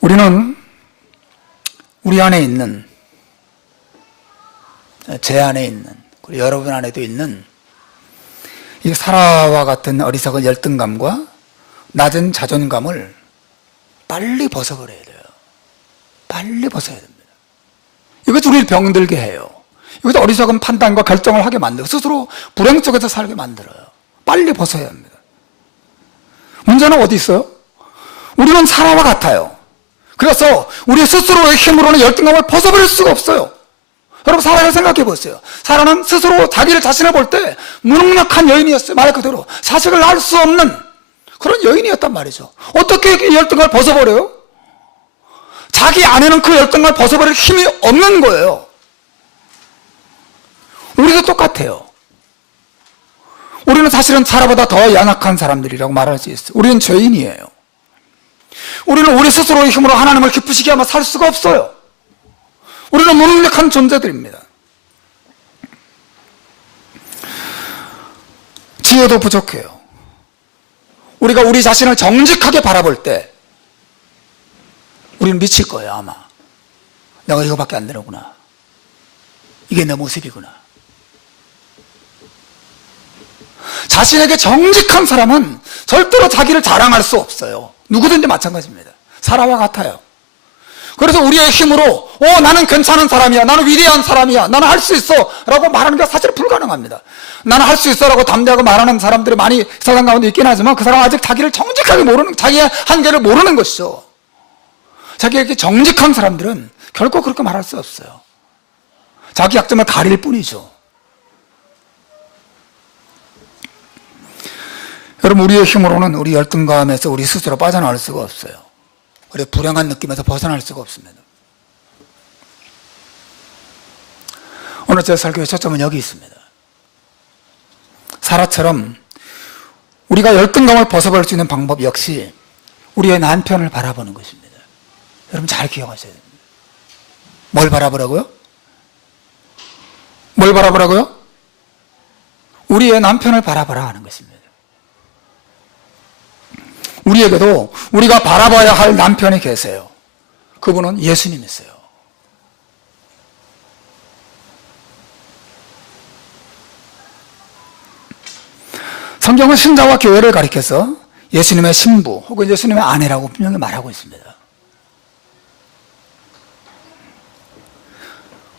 우리는 우리 안에 있는, 제 안에 있는, 그리고 여러분 안에도 있는 이 사라와 같은 어리석은 열등감과 낮은 자존감을 빨리 벗어버려야 돼요. 빨리 벗어야 됩니다. 이것이 우리를 병들게 해요. 이것이 어리석은 판단과 결정을 하게 만들어요. 스스로 불행 속에서 살게 만들어요. 빨리 벗어야 합니다. 문제는 어디 있어요? 우리는 사라와 같아요. 그래서 우리 스스로의 힘으로는 열등감을 벗어버릴 수가 없어요. 여러분, 사라를 생각해 보세요. 사라는 스스로 자기를 자신을 볼 때 무능력한 여인이었어요. 말 그대로 자식을 낳을 수 없는 그런 여인이었단 말이죠. 어떻게 이 열등감을 벗어버려요? 자기 안에는 그 열등감을 벗어버릴 힘이 없는 거예요. 우리도 똑같아요. 우리는 사실은 사라보다 더 연약한 사람들이라고 말할 수 있어요. 우리는 죄인이에요. 우리는 우리 스스로의 힘으로 하나님을 기쁘시게 하며 살 수가 없어요. 우리는 무능력한 존재들입니다. 지혜도 부족해요. 우리가 우리 자신을 정직하게 바라볼 때 우리는 미칠 거예요. 아마 내가 이거밖에 안 되는구나, 이게 내 모습이구나. 자신에게 정직한 사람은 절대로 자기를 자랑할 수 없어요. 누구든지 마찬가지입니다. 사라와 같아요. 그래서 우리의 힘으로 나는 괜찮은 사람이야, 나는 위대한 사람이야, 나는 할 수 있어 라고 말하는 게 사실 불가능합니다. 나는 할 수 있어 라고 담대하고 말하는 사람들이 많이 세상 가운데 있긴 하지만 그 사람은 아직 자기를 정직하게 모르는, 자기의 한계를 모르는 것이죠. 자기에게 정직한 사람들은 결코 그렇게 말할 수 없어요. 자기 약점을 가릴 뿐이죠. 여러분, 우리의 힘으로는 우리 열등감에서 우리 스스로 빠져나올 수가 없어요. 우리 불행한 느낌에서 벗어날 수가 없습니다. 오늘 제 설교의 초점은 여기 있습니다. 사라처럼 우리가 열등감을 벗어버릴 수 있는 방법 역시 우리의 남편을 바라보는 것입니다. 여러분, 잘 기억하셔야 됩니다. 뭘 바라보라고요? 뭘 바라보라고요? 우리의 남편을 바라보라 하는 것입니다. 우리에게도 우리가 바라봐야 할 남편이 계세요. 그분은 예수님이세요. 성경은 신자와 교회를 가리켜서 예수님의 신부 혹은 예수님의 아내라고 분명히 말하고 있습니다.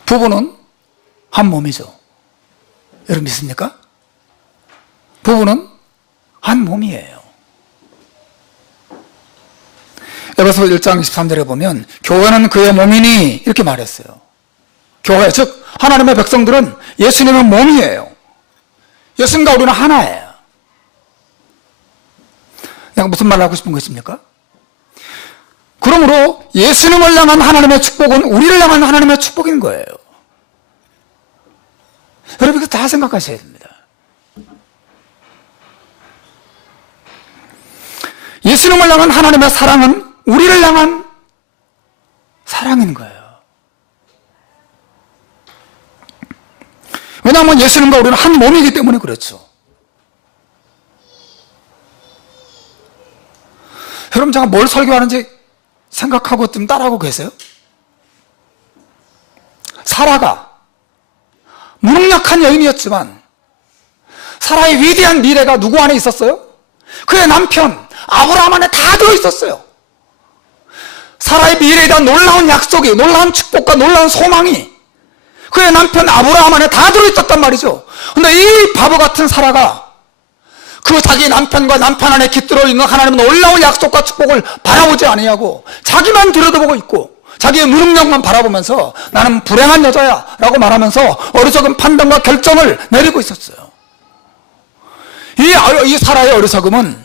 부부는 한 몸이죠. 여러분 믿습니까? 부부는 한 몸이에요. 에베소서 1장 23절에 보면 교회는 그의 몸이니 이렇게 말했어요. 교회, 즉 하나님의 백성들은 예수님의 몸이에요. 예수님과 우리는 하나예요. 내가 무슨 말을 하고 싶은 것입니까? 그러므로 예수님을 향한 하나님의 축복은 우리를 향한 하나님의 축복인 거예요. 여러분, 이거 다 생각하셔야 됩니다. 예수님을 향한 하나님의 사랑은 우리를 향한 사랑인 거예요. 왜냐하면 예수님과 우리는 한 몸이기 때문에 그렇죠. 여러분, 제가 뭘 설교하는지 생각하고 좀 따라하고 계세요? 사라가 무능력한 여인이었지만 사라의 위대한 미래가 누구 안에 있었어요? 그의 남편 아브라함 안에 다 들어있었어요. 사라의 미래에 대한 놀라운 약속이, 놀라운 축복과 놀라운 소망이 그의 남편 아브라함 안에 다 들어있었단 말이죠. 근데 이 바보 같은 사라가 그 자기 남편과 남편 안에 깃들어 있는 하나님의 놀라운 약속과 축복을 바라보지 아니하고 자기만 들여다보고 있고 자기의 무능력만 바라보면서 나는 불행한 여자야 라고 말하면서 어리석은 판단과 결정을 내리고 있었어요. 이 사라의 어리석음은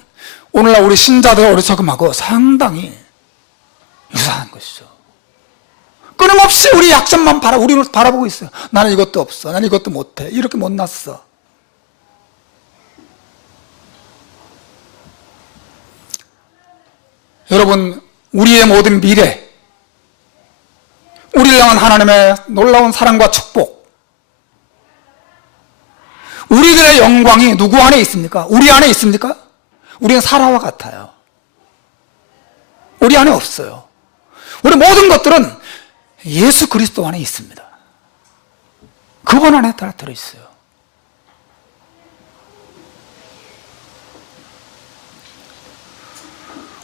오늘날 우리 신자들의 어리석음하고 상당히 유사한 것이죠. 끊임없이 우리 약점만 우리를 바라보고 있어요. 나는 이것도 없어, 나는 이것도 못해, 이렇게 못났어. 여러분, 우리의 모든 미래, 우리를 향한 하나님의 놀라운 사랑과 축복, 우리들의 영광이 누구 안에 있습니까? 우리 안에 있습니까? 우리는 사라와 같아요. 우리 안에 없어요. 우리 모든 것들은 예수 그리스도 안에 있습니다. 그분 안에 다 들어있어요.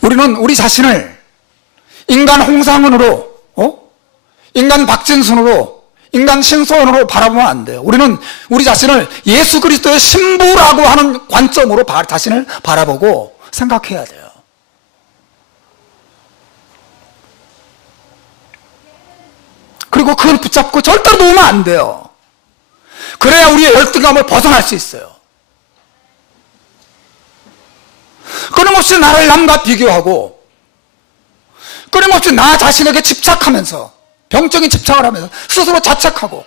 우리는 우리 자신을 인간 홍상은으로, 인간 박진순으로, 인간 신소원으로 바라보면 안 돼요. 우리는 우리 자신을 예수 그리스도의 신부라고 하는 관점으로 자신을 바라보고 생각해야 돼요. 그리고 그걸 붙잡고 절대로 놓으면 안 돼요. 그래야 우리의 열등감을 벗어날 수 있어요. 끊임없이 나를 남과 비교하고 끊임없이 나 자신에게 집착하면서 병적인 집착을 하면서 스스로 자책하고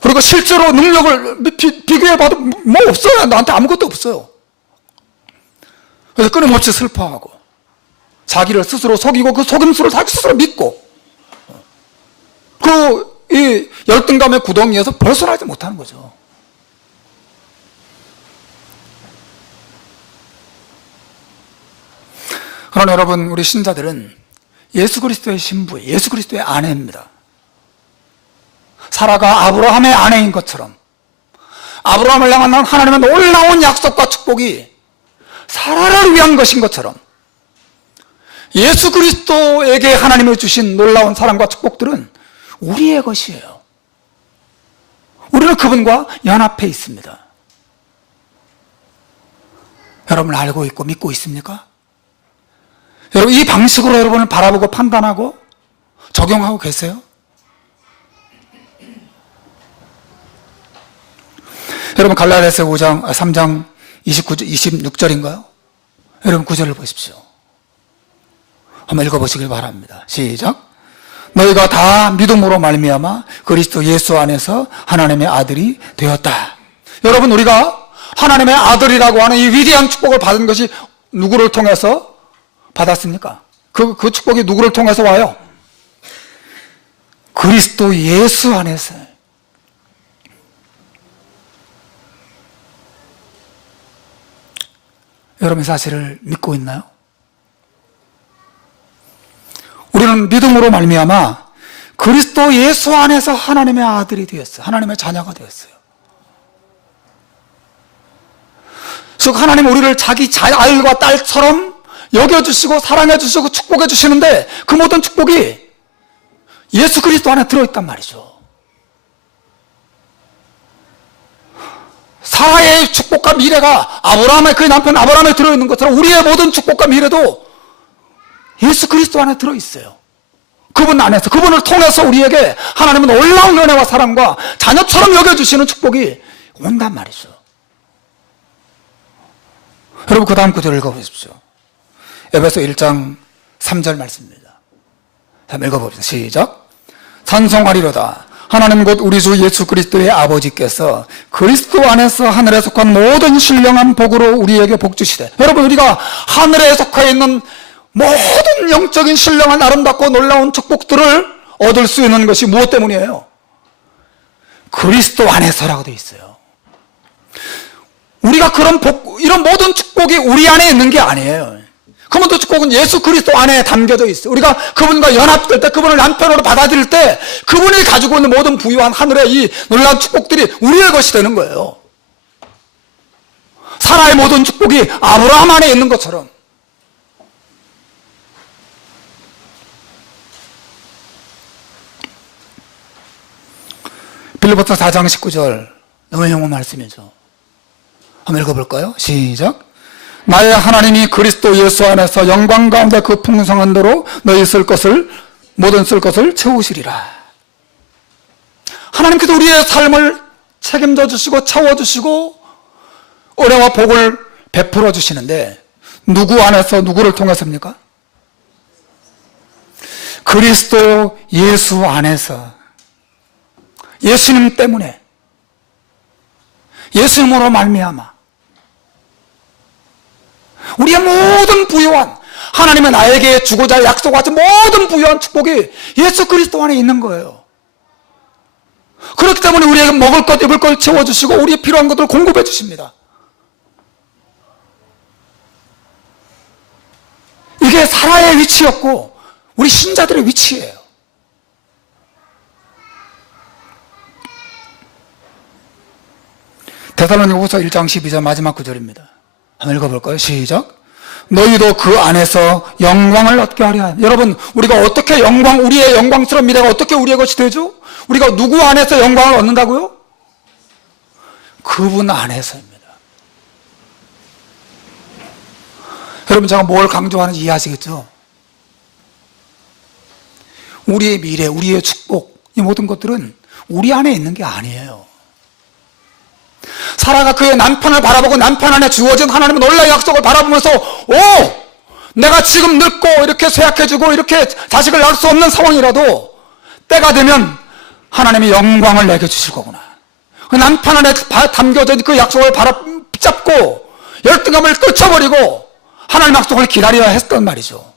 그리고 실제로 능력을 비교해봐도 뭐 없어요. 나한테 아무것도 없어요. 그래서 끊임없이 슬퍼하고 자기를 스스로 속이고 그 속임수를 자기 스스로 믿고 이 열등감의 구덩이에서 벗어나지 못하는 거죠. 그러나 여러분, 우리 신자들은 예수 그리스도의 신부, 예수 그리스도의 아내입니다. 사라가 아브라함의 아내인 것처럼 아브라함을 향한 하나님의 놀라운 약속과 축복이 사라를 위한 것인 것처럼 예수 그리스도에게 하나님이 주신 놀라운 사랑과 축복들은 우리의 것이에요. 우리는 그분과 연합해 있습니다. 여러분 알고 있고 믿고 있습니까? 여러분 이 방식으로 여러분을 바라보고 판단하고 적용하고 계세요? 여러분 갈라디아서 3장 26절인가요? 여러분 9절을 보십시오. 한번 읽어보시길 바랍니다. 시작. 너희가 다 믿음으로 말미암아 그리스도 예수 안에서 하나님의 아들이 되었다. 여러분 우리가 하나님의 아들이라고 하는 이 위대한 축복을 받은 것이 누구를 통해서 받았습니까? 그 축복이 누구를 통해서 와요? 그리스도 예수 안에서. 여러분 사실을 믿고 있나요? 우리는 믿음으로 말미암아 그리스도 예수 안에서 하나님의 아들이 되었어요. 하나님의 자녀가 되었어요. 즉 하나님 우리를 자기 아들과 딸처럼 여겨주시고 사랑해주시고 축복해주시는데 그 모든 축복이 예수 그리스도 안에 들어있단 말이죠. 사라의 축복과 미래가 그 남편 아브라함에 들어있는 것처럼 우리의 모든 축복과 미래도 예수 그리스도 안에 들어있어요. 그분 안에서, 그분을 통해서 우리에게 하나님은 놀라운 은혜와 사랑과 자녀처럼 여겨주시는 축복이 온단 말이죠. 여러분 그 다음 구절을 읽어보십시오. 에베소 1장 3절 말씀입니다. 한번 읽어봅시다. 시작. 찬송하리로다 하나님 곧 우리 주 예수 그리스도의 아버지께서 그리스도 안에서 하늘에 속한 모든 신령한 복으로 우리에게 복 주시되, 여러분, 우리가 하늘에 속해 있는 모든 영적인 신령한 아름답고 놀라운 축복들을 얻을 수 있는 것이 무엇 때문이에요? 그리스도 안에서라고 되어 있어요. 우리가 그런 복, 이런 모든 축복이 우리 안에 있는 게 아니에요. 그 모든 축복은 예수 그리스도 안에 담겨져 있어요. 우리가 그분과 연합될 때, 그분을 남편으로 받아들일 때, 그분이 가지고 있는 모든 부유한 하늘의 이 놀라운 축복들이 우리의 것이 되는 거예요. 사라의 모든 축복이 아브라함 안에 있는 것처럼. 빌립보서 4장 19절, 너무 영원 말씀이죠. 한번 읽어볼까요? 시작. 나의 하나님이 그리스도 예수 안에서 영광 가운데 그 풍성한 대로 너희 모든 쓸 것을 채우시리라. 하나님께서 우리의 삶을 책임져 주시고 채워주시고 은혜와 복을 베풀어 주시는데, 누구 안에서 누구를 통해서입니까? 그리스도 예수 안에서, 예수님 때문에, 예수님으로 말미암아 우리의 모든 부유한, 하나님의 나에게 주고자 약속하신 모든 부유한 축복이 예수 그리스도 안에 있는 거예요. 그렇기 때문에 우리에게 먹을 것, 입을 것 채워주시고 우리의 필요한 것들을 공급해 주십니다. 이게 사라의 위치였고 우리 신자들의 위치예요. 데살로니가후서 1장 12절 마지막 구절입니다. 한번 읽어볼까요? 시작. 너희도 그 안에서 영광을 얻게 하려 하니. 여러분, 우리가 어떻게 우리의 영광스러운 미래가 어떻게 우리의 것이 되죠? 우리가 누구 안에서 영광을 얻는다고요? 그분 안에서입니다. 여러분, 제가 뭘 강조하는지 이해하시겠죠? 우리의 미래, 우리의 축복, 이 모든 것들은 우리 안에 있는 게 아니에요. 사라가 그의 남편을 바라보고 남편 안에 주어진 하나님의 놀라운 약속을 바라보면서, 내가 지금 늙고 이렇게 쇠약해지고 이렇게 자식을 낳을 수 없는 상황이라도 때가 되면 하나님이 영광을 내게 주실 거구나. 그 남편 안에 담겨진 그 약속을 붙잡고 열등감을 떨쳐버리고 하나님 약속을 기다려야 했던 말이죠.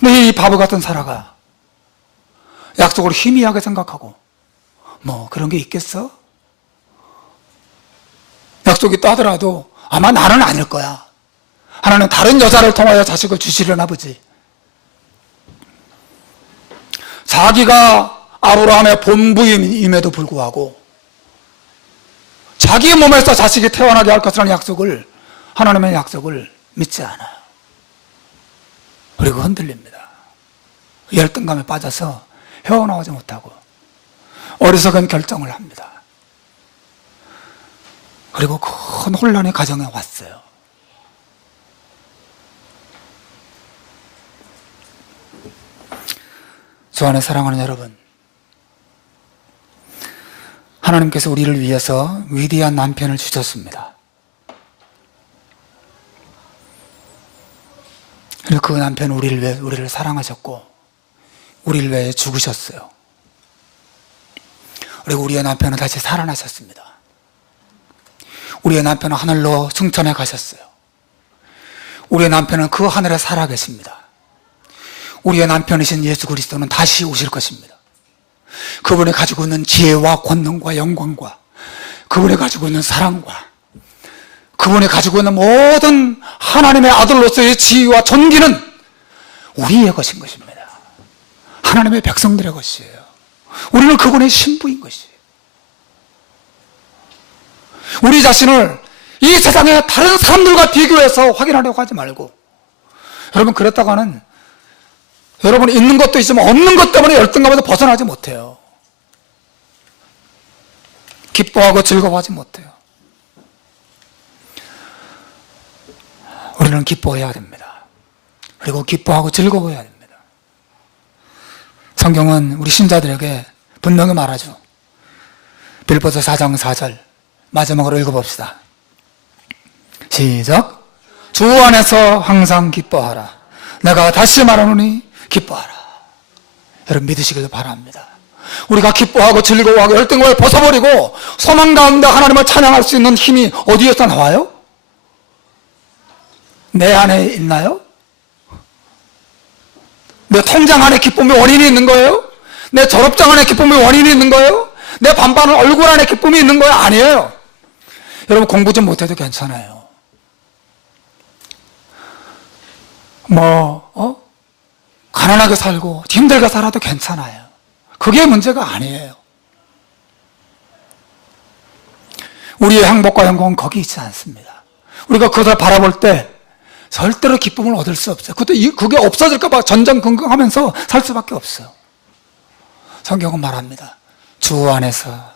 근데 이 바보 같은 사라가 약속을 희미하게 생각하고, 뭐 그런 게 있겠어? 약속이 있다 하더라도 아마 나는 아닐 거야. 하나님 다른 여자를 통하여 자식을 주시려나 보지. 자기가 아브라함의 본부임에도 불구하고 자기의 몸에서 자식이 태어나게 할 것이라는 약속을, 하나님의 약속을 믿지 않아요. 그리고 흔들립니다. 열등감에 빠져서 헤어나오지 못하고 어리석은 결정을 합니다. 그리고 큰 혼란이 가정에 왔어요. 주 안에 사랑하는 여러분, 하나님께서 우리를 위해서 위대한 남편을 주셨습니다. 그리고 그 남편은 우리를 사랑하셨고 우리를 위해 죽으셨어요. 그리고 우리의 남편은 다시 살아나셨습니다. 우리의 남편은 하늘로 승천해 가셨어요. 우리의 남편은 그 하늘에 살아계십니다. 우리의 남편이신 예수 그리스도는 다시 오실 것입니다. 그분이 가지고 있는 지혜와 권능과 영광과 그분이 가지고 있는 사랑과 그분이 가지고 있는 모든 하나님의 아들로서의 지위와 존귀는 우리의 것인 것입니다. 하나님의 백성들의 것이에요. 우리는 그분의 신부인 것이에요. 우리 자신을 이 세상의 다른 사람들과 비교해서 확인하려고 하지 말고, 여러분, 그랬다가는 여러분이 있는 것도 있지만 없는 것 때문에 열등감에서 벗어나지 못해요. 기뻐하고 즐거워하지 못해요. 우리는 기뻐해야 됩니다. 그리고 기뻐하고 즐거워해야 됩니다. 성경은 우리 신자들에게 분명히 말하죠. 빌립보서 4장 4절 마지막으로 읽어봅시다. 시작. 주 안에서 항상 기뻐하라. 내가 다시 말하노니 기뻐하라. 여러분 믿으시길 바랍니다. 우리가 기뻐하고 즐거워하고 열등감을 벗어버리고 소망 가운데 하나님을 찬양할 수 있는 힘이 어디에서 나와요? 내 안에 있나요? 내 통장 안에 기쁨의 원인이 있는 거예요? 내 졸업장 안에 기쁨의 원인이 있는 거예요? 내 반반은 얼굴 안에 기쁨이 있는 거예요? 아니에요. 여러분 공부 좀 못해도 괜찮아요. 가난하게 살고 힘들게 살아도 괜찮아요. 그게 문제가 아니에요. 우리의 행복과 영광은 거기 있지 않습니다. 우리가 그것을 바라볼 때 절대로 기쁨을 얻을 수 없어요. 그게 없어질까 봐 전전긍긍하면서 살 수밖에 없어요. 성경은 말합니다. 주 안에서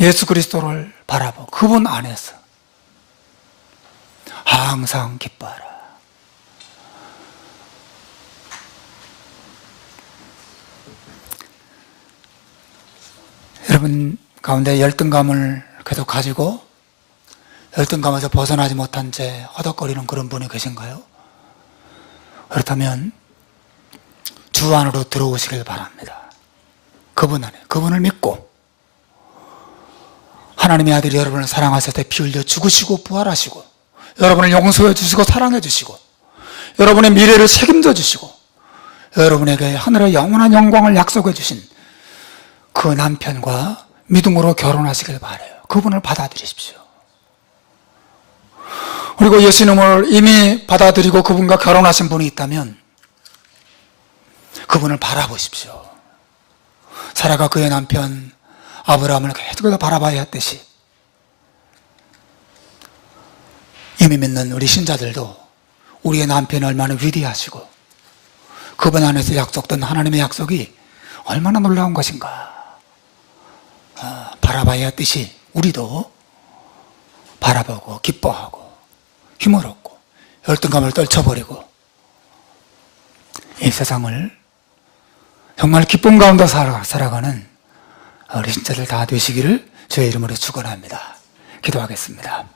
예수 그리스도를 바라보고 그분 안에서 항상 기뻐하라. 여러분 가운데 열등감을 계속 가지고 열등감에서 벗어나지 못한 채 허덕거리는 그런 분이 계신가요? 그렇다면 주 안으로 들어오시길 바랍니다. 그분 안에, 그분을 믿고 하나님의 아들이 여러분을 사랑하실 때 피 흘려 죽으시고 부활하시고 여러분을 용서해 주시고 사랑해 주시고 여러분의 미래를 책임져 주시고 여러분에게 하늘의 영원한 영광을 약속해 주신 그 남편과 믿음으로 결혼하시길 바라요. 그분을 받아들이십시오. 그리고 예수님을 이미 받아들이고 그분과 결혼하신 분이 있다면 그분을 바라보십시오. 사라가 그의 남편 아브라함을 계속해서 바라봐야 했듯이 이미 믿는 우리 신자들도 우리의 남편이 얼마나 위대하시고 그분 안에서 약속된 하나님의 약속이 얼마나 놀라운 것인가 바라봐야 했듯이 우리도 바라보고 기뻐하고 힘을 얻고 열등감을 떨쳐버리고 이 세상을 정말 기쁨 가운데 살아가는 우리 신자들 다 되시기를 주의 이름으로 축원합니다. 기도하겠습니다.